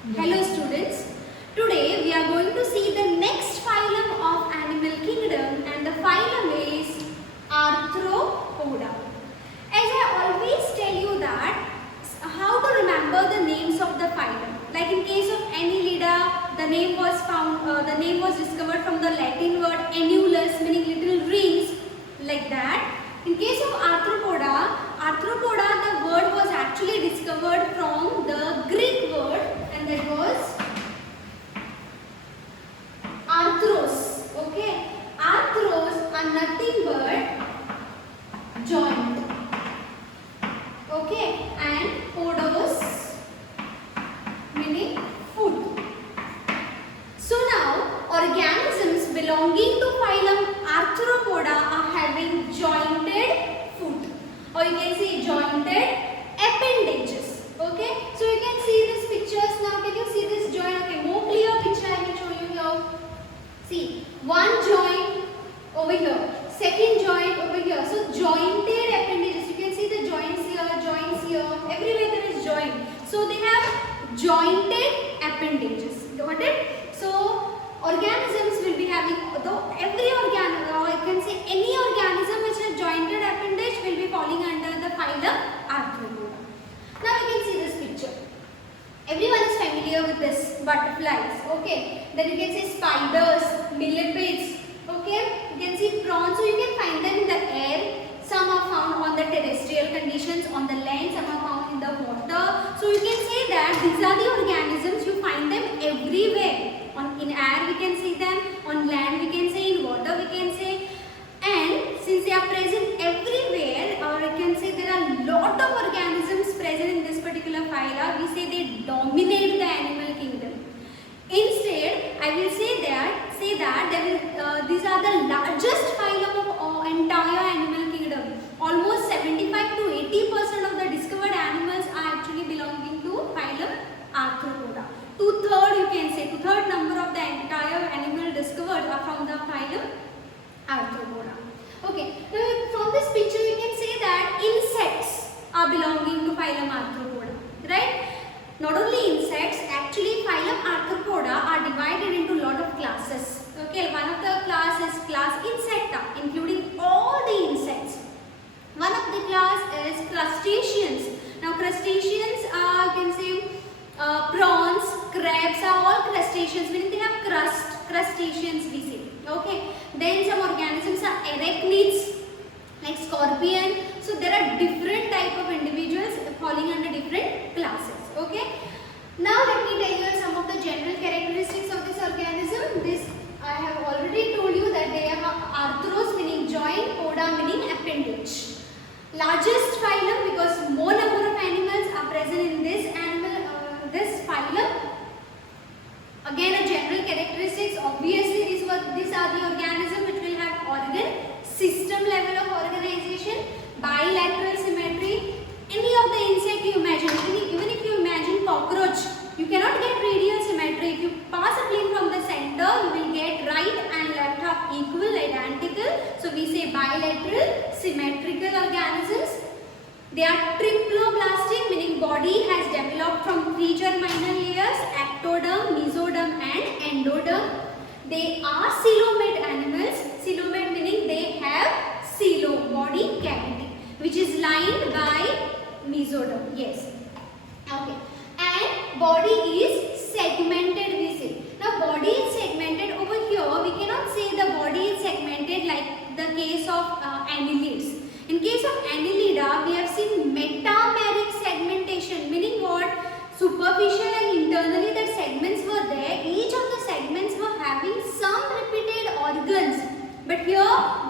Hello students, today we are going to see the next phylum of animal kingdom and the phylum is Arthropoda. As I always tell you that how to remember the names of the phylum. Like in case of Annelida, the name was discovered from the Latin word annulus meaning little rings, like that. In case of Arthropoda, the word was actually discovered from the Greek word and that was arthros. Okay, arthros are nothing but joint. Okay, and podos meaning foot. So now organisms belonging to phylum Arthropoda are having jointed foot, or you can say jointed appendages. Okay, so you can see these pictures now. Can you see this joint? Okay, more clear picture I will show you here. See, one joint over here, second joint over here. So jointed appendages. You can see the joints here, everywhere there is joint. So they have jointed appendages. Got it? So organisms will be having, though every organism, or I can say any organism which has jointed appendage will be falling under the phylum Arthropoda. Now you can see this picture. Everyone is familiar with this, butterflies. Okay. Then you can see spiders, millipedes. Okay. You can see prawns. So you can find them in the air. Some are found on the terrestrial conditions, on the land. Some are found in the water. So you can say that these are the organisms. You find them everywhere. In air we can see them. On land we can say. In water we can say. And since they are present everywhere, or I can say there are lot of organisms present in this particular phyla, we say they dominate the animal kingdom. Instead, I will say that these are the largest phylum of entire animal kingdom. Almost 75 to 80% of the discovered animals are actually belonging to phylum Arthropoda. Two-third number of the entire animal discovered are from the phylum Arthropoda. Okay, now from this picture you can say that insects are belonging to phylum Arthropoda, right? Not only insects, actually phylum Arthropoda are divided into lot of classes. Okay, one of the class is class Insecta, including all the insects. One of the class is crustaceans. Now crustaceans are, you can say, prawns, crabs are all crustaceans, meaning they have crustaceans we say. Okay, then some organisms are arachnids like scorpion. So there are different type of individuals falling under different classes. Okay, now let me tell you some of the general characteristics of this organism. This I have already told you that they are arthros meaning joint, poda meaning appendage. Largest phylum because more number of animals are present in this this phylum. Again, a general characteristics. Obviously, these are the organisms which will have organ system level of organization, bilateral symmetry. Any of the insect you imagine, even if you imagine cockroach, you cannot get radial symmetry. If you pass a plane from the center, you will get right and left half equal, identical. So we say bilateral symmetrical organisms. They are triploblastic, meaning body has developed from three germinal layers, ectoderm, mesoderm and endoderm. They are coelomate animals. Coelomate meaning they have coelom, body cavity, which is lined by mesoderm. Yes. Okay. And body is segmented, we say. Now body is segmented over here. We cannot say the body is segmented like the case of annelids. In case of Annelida, we have seen metameric segmentation, meaning what? Superficial and internally the segments were there. Each of the segments were having some repeated organs. But here,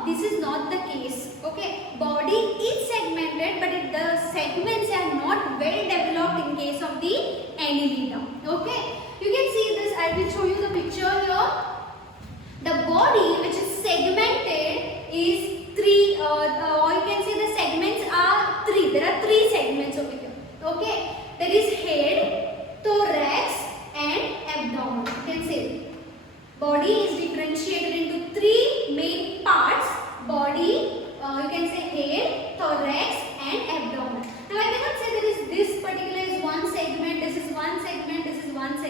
this is not the case. Okay, body is segmented, but the segments are not well developed in case of the Annelida. Okay, you can see this. I will show you the picture here. The body which is segmented is three, or you can say the segments are three. There are three segments over here. Okay, there is head, thorax and abdomen. You can say body is differentiated into three main parts: body, you can say head, thorax and abdomen. Now I cannot say there is this particular is one segment, this is one segment, this is one segment.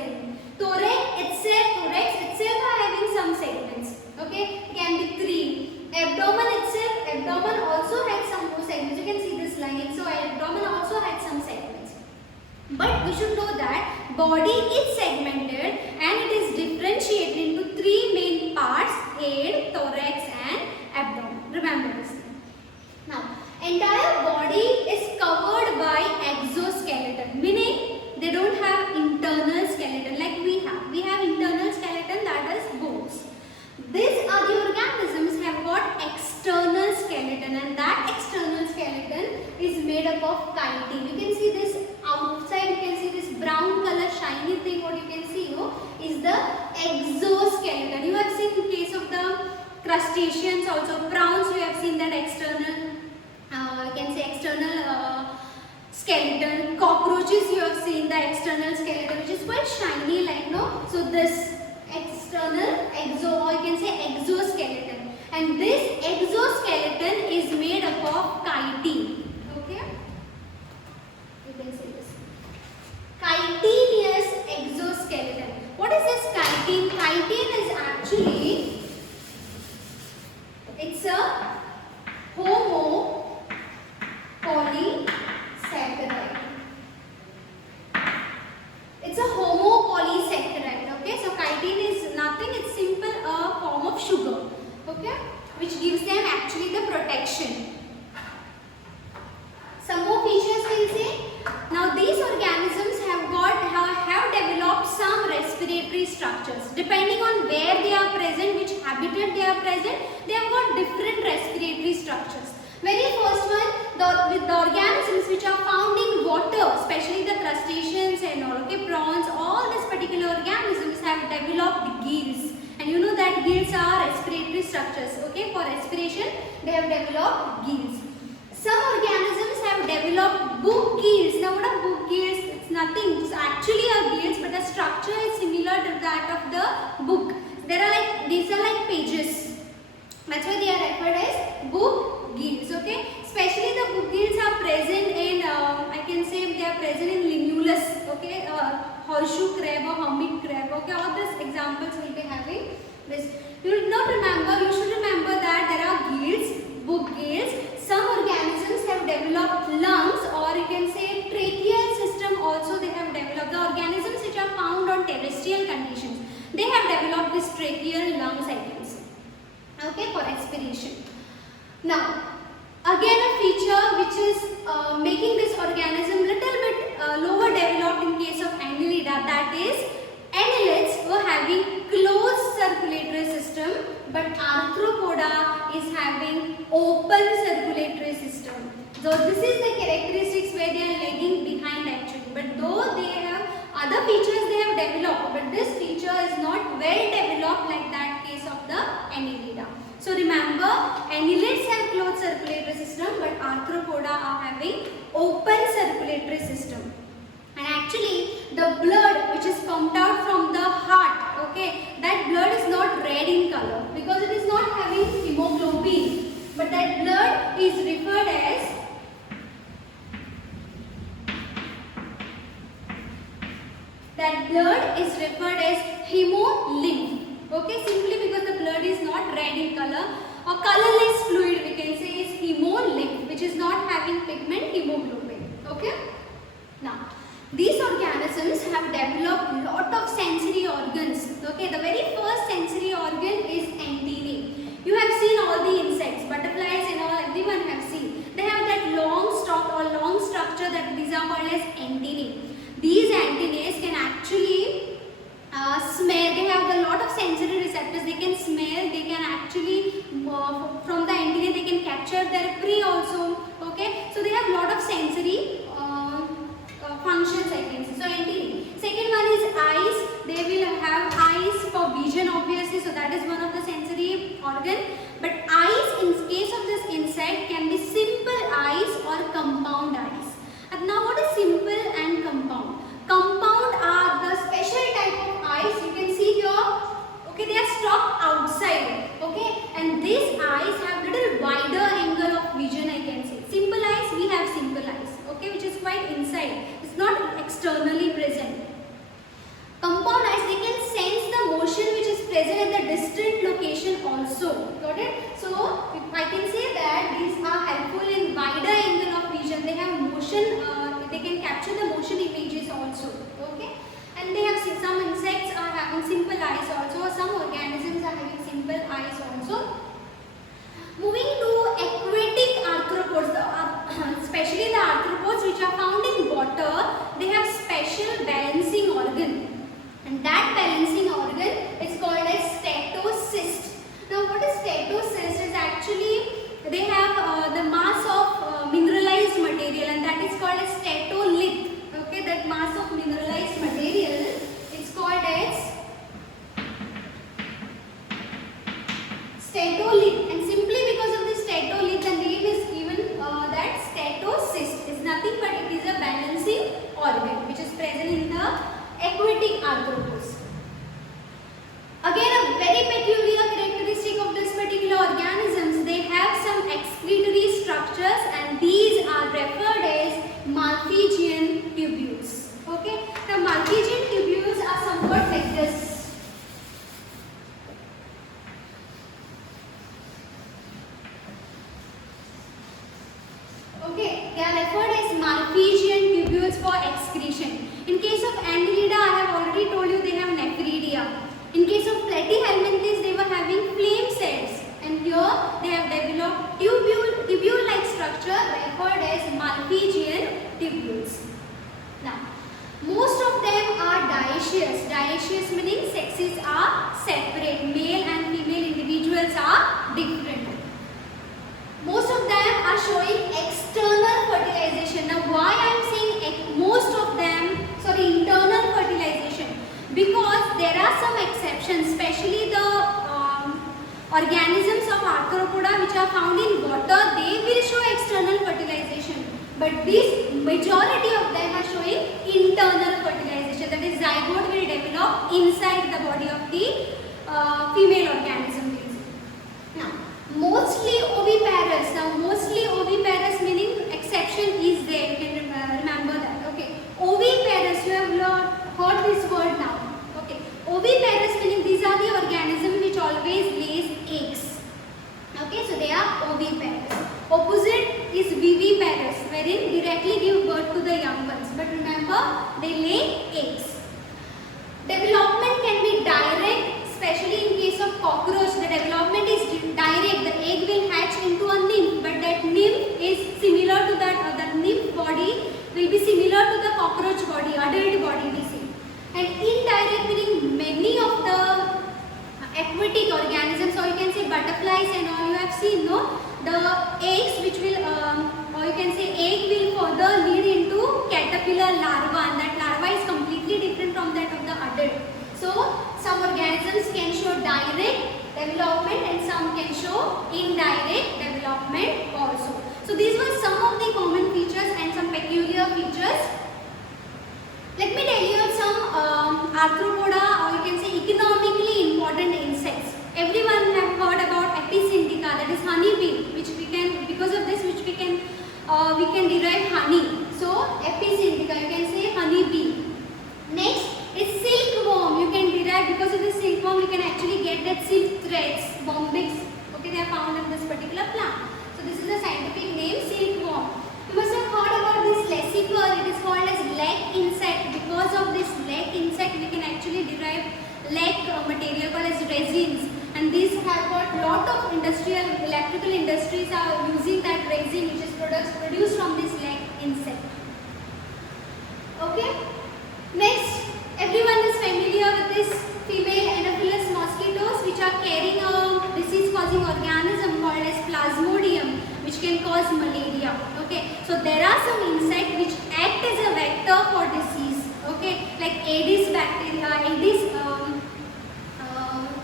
body is segmented and it is differentiated into three main parts: head, thorax and abdomen. Remember this. Now, entire body is covered by exoskeleton, meaning they don't have internal skeleton like we have. We have internal skeleton, that is bones. These other organisms have got external skeleton, and that external skeleton is made up of chitin. You can see this outside, you can see this brown color shiny thing, what you can see is the exoskeleton. You have seen in case of the crustaceans also, prawns, you have seen that external, you can say external skeleton. Cockroaches, you have seen the external skeleton which is quite shiny like so this external or you can say exoskeleton, and this exoskeleton is made up of chitin. Okay, you can see this chitinous exoskeleton. What is this chitin? Chitin is actually, it's a homopolysaccharide. It's a homopolysaccharide. Okay, so chitin is nothing, it's simple a form of sugar, okay, which gives them actually the protection. Some more features we'll see. Now these organisms have developed some respiratory structures. Depending on where they are present, which habitat they are present, they have got different respiratory structures. Very first one, with the organisms which are found in water, especially the crustaceans and all, okay, prawns, all these particular organisms have developed gills. And you know that gills are respiratory structures, okay, for respiration they have developed gills. Some organisms have developed book gills. Now what are book gills? It's nothing, it's actually a gills, but the structure is similar to that of the book. These are like pages. That's why they are referred as book gills, okay. Especially the book gills are present in, I can say they are present in limulus, okay, horseshoe crab or hermit crab, okay. All these examples will be having this. You should remember that there are gills, book gills. Some organisms have developed lungs, or you can say tracheal system also they have developed. The organisms which are found on terrestrial conditions, they have developed this tracheal lungs, I can say, okay, for respiration. Now, again a feature which is making this organism little bit lower developed in case of Annelida, that is annelids were having closed circulatory system, but Arthropoda is having open circulatory system. So this is the characteristics where they are lagging behind actually, but though they have other features they have developed, but this feature is not well developed like that case of the Annelida. So remember, annelids have closed circulatory system, but Arthropoda are having open circulatory system. And actually the blood which is pumped out from the heart, okay, that blood is not red in color because it is not having hemoglobin, but that blood is referred as hemolymph, okay, simply because the blood is not red in color. A colorless fluid we can say is hemolymph, which is not having pigment hemoglobin, okay. Now these organisms have developed lot of sensory organs, okay. The very first sensory organ is antennae. You have seen all the insects, butterflies and all, everyone have seen. They have that long stalk or long structure, that these are called as antennae. These antennae can actually smell. They have a lot of sensory receptors. They can smell. They can actually from the antennae they can capture their prey also. Okay, so they have a lot of sensory functions, I can say. So antennae. Second one is eyes. They will have eyes for vision, obviously. So that is one of the sensory organ. But eyes, in case of this insect, can be simple eyes or compound eyes. And now what is simple and compound? Compound are the special type of eyes you can see here. Okay, they are stopped outside. Okay, and these eyes have little wider angle of vision, I can say. Simple eyes, we have simple eyes. Okay, which is quite inside. It's not externally present. Compound eyes, they can sense the motion which is present at the distant location also. Got it? So I can say that these are helpful in wider angle of vision. They have motion. They mice also. Moving to aquatic arthropods, especially the arthropods which are found in water, they have special balancing organ, and that balancing organ is called as statocyst. Now what is statocyst? Is actually they have the mass of mineralized material, and that is called as statolith. Okay, that mass of mineralized material is called as statolith, and simply because of this statolith the name is given that statocyst. Is nothing but it is a balancing organ which is present in the aquatic arthropods. Again, a very peculiar characteristic of this particular organisms, they have some excretory structures, and these are referred as Malpighian tubules. Okay, the Malpighian tubules are somewhat like this. Okay, they are referred as Malpighian tubules for excretion. In case of Annelida, I have already told you they have nephridia. In case of Platyhelminthes, they were having flame cells, and here they have developed tubule-like structure referred as Malpighian tubules. Now, most of them are dioecious. Dioecious meaning sexes are separate. Male and female individuals are different. Most of them are showing external fertilization. Now, why I am saying most of them, sorry, internal fertilization? Because there are some exceptions, especially the organisms of arthropoda which are found in water, they will show external fertilization. But this majority of them are showing internal fertilization. That is, zygote will develop inside the body of the female organism. Now, mostly oviparous. Now, mostly oviparous meaning exception is there. You can remember that. Okay, oviparous. You have heard this word now. Okay, oviparous meaning these are the organisms which always lays eggs. Okay, so they are oviparous. Opposite is viviparous, wherein directly give birth to the young ones. But remember, they lay eggs. Development can be direct, especially in case of cockroach. The development is direct. The egg will hatch into a nymph, but that nymph is similar to that. The nymph body will be similar to the cockroach body, adult body we see. And indirect meaning many of the aquatic organisms, or you can say butterflies and all you have seen, no? The eggs which will, or you can say egg will further lead into caterpillar larva, and that larva is completely different from that of the adult. So, some organisms can show direct development and some can show indirect development also. So, these were some of the common features and some peculiar features. Let me tell you some arthropoda, or you can say economically important insects. Everyone have heard about Apis indica, that is honeybee, which we can, because of this, which we can derive honey. So Apis indica, you can say honeybee. Next is silkworm. You can derive, because of the silkworm, you can actually get that silk threads, bombyx. Okay, they are found in this particular plant. So this is the scientific name, silkworm. You must have heard about this lessifer. It is called as lac insect. Because of this lac insect, we can actually derive lac material called as resins. And these have got lot of industrial, electrical industries are using that resin, which is products produced from this lac insect. Okay. Next, everyone is familiar with this female Anopheles mosquitoes, which are carrying a disease-causing organism called as Plasmodium, which can cause malaria. Okay, so there are some insects which act as a vector for disease. Okay, like Aedes bacteria, Aedes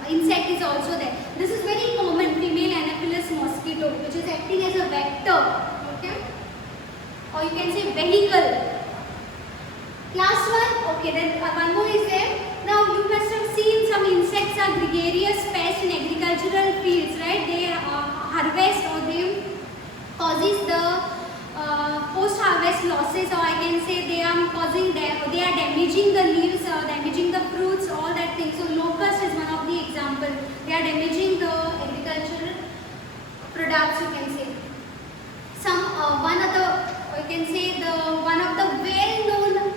insect is also there. This is very common, female Anopheles mosquito, which is acting as a vector. Okay, or you can say vehicle. Last one, okay, then one more is there. Now you must have seen some insects are gregarious pests in agricultural fields, right? They harvest, or they causes the post-harvest losses, or I can say they are causing, they are damaging the leaves, damaging the fruits, all that thing. So locust is one of the example. They are damaging the agricultural products, you can say. Some one of the, you can say the one of the well-known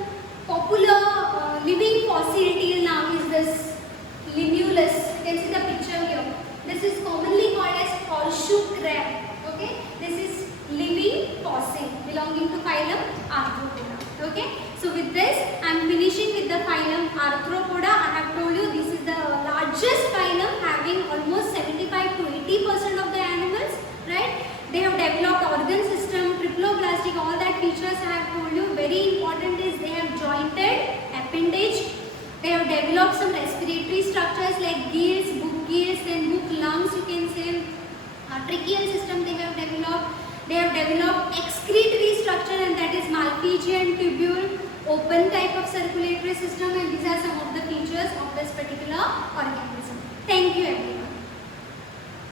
popular living fossil till now is this Limulus. You can see the picture here. This This is commonly called as horseshoe crab. Okay, this is living fossil belonging to phylum Arthropoda. Okay, so with this I am finishing with the phylum Arthropoda. I have told you this is the largest phylum, having almost 75 to 80% of the animals, right? They have developed organ system, triploblastic, all that features I have told you. Very important is they have jointed appendage. They have developed some respiratory structures like gills, then book lungs, you can say. Tracheal system they have developed. They have developed excretory structure, and that is Malpighian tubule, open type of circulatory system, and these are some